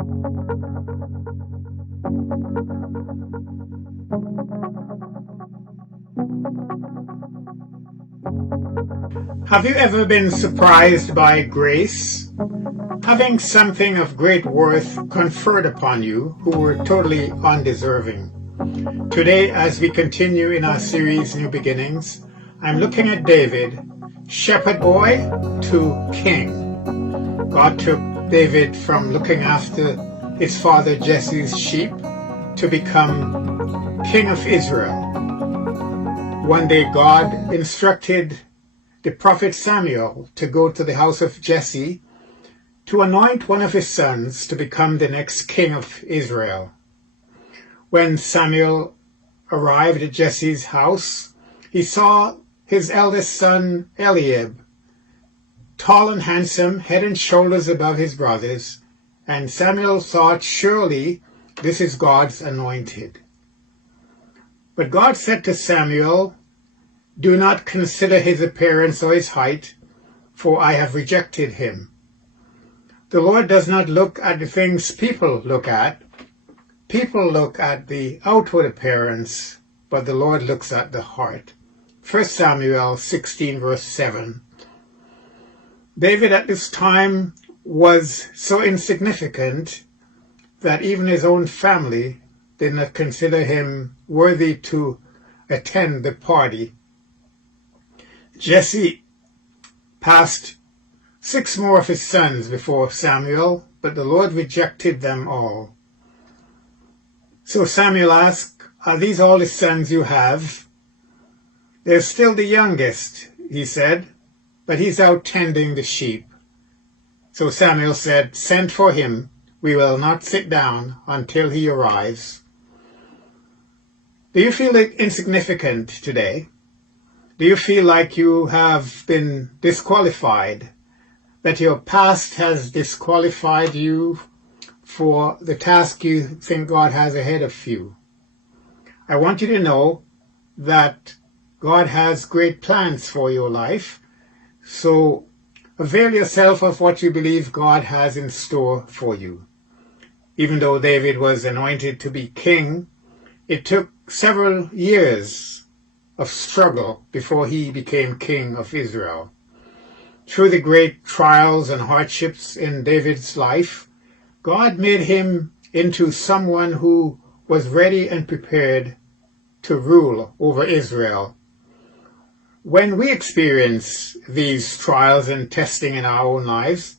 Have you ever been surprised by grace? Having something of great worth conferred upon you who were totally undeserving. Today, as we continue in our series New Beginnings, I'm looking at David, shepherd boy to king. God took David from looking after his father Jesse's sheep to become king of Israel. One day God instructed the prophet Samuel to go to the house of Jesse to anoint one of his sons to become the next king of Israel. When Samuel arrived at Jesse's house, he saw his eldest son Eliab, tall and handsome, head and shoulders above his brothers, and Samuel thought, surely this is God's anointed. But God said to Samuel, do not consider his appearance or his height, for I have rejected him. The Lord does not look at the things people look at. People look at the outward appearance, but the Lord looks at the heart. 1 Samuel 16 verse 7. David at this time was so insignificant that even his own family did not consider him worthy to attend the party. Jesse passed 6 more of his sons before Samuel, but the Lord rejected them all. So Samuel asked, are these all the sons you have? They're still the youngest, he said, but he's out tending the sheep. So Samuel said, send for him. We will not sit down until he arrives. Do you feel insignificant today? Do you feel like you have been disqualified, that your past has disqualified you for the task you think God has ahead of you? I want you to know that God has great plans for your life, so avail yourself of what you believe God has in store for you. Even though David was anointed to be king, it took several years of struggle before he became king of Israel. Through the great trials and hardships in David's life, God made him into someone who was ready and prepared to rule over Israel. When we experience these trials and testing in our own lives,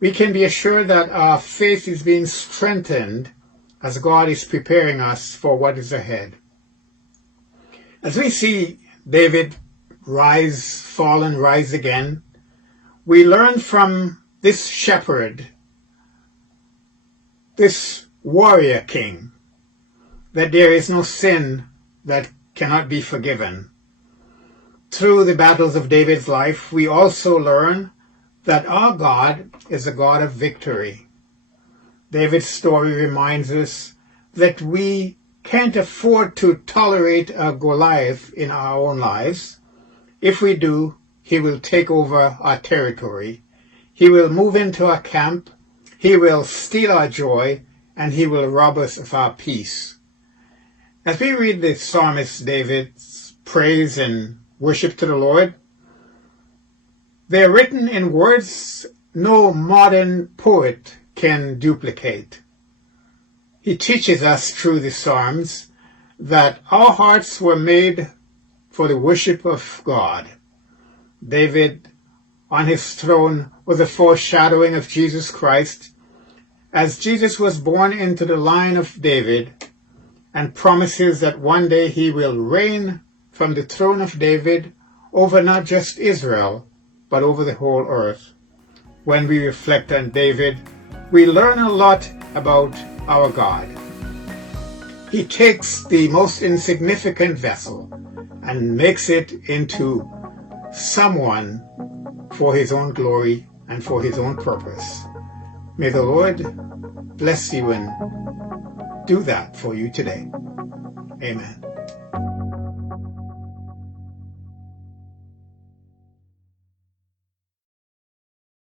we can be assured that our faith is being strengthened as God is preparing us for what is ahead. As we see David rise, fall, and rise again, we learn from this shepherd, this warrior king, that there is no sin that cannot be forgiven. Through the battles of David's life, we also learn that our God is a God of victory. David's story reminds us that we can't afford to tolerate a Goliath in our own lives. If we do, he will take over our territory. He will move into our camp. He will steal our joy, and he will rob us of our peace. As we read the psalmist David's praise and worship to the Lord, they are written in words no modern poet can duplicate. He teaches us through the Psalms that our hearts were made for the worship of God. David on his throne was a foreshadowing of Jesus Christ, as Jesus was born into the line of David and promises that one day he will reign from the throne of David over not just Israel, but over the whole earth. When we reflect on David, we learn a lot about our God. He takes the most insignificant vessel and makes it into someone for his own glory and for his own purpose. May the Lord bless you and do that for you today. Amen.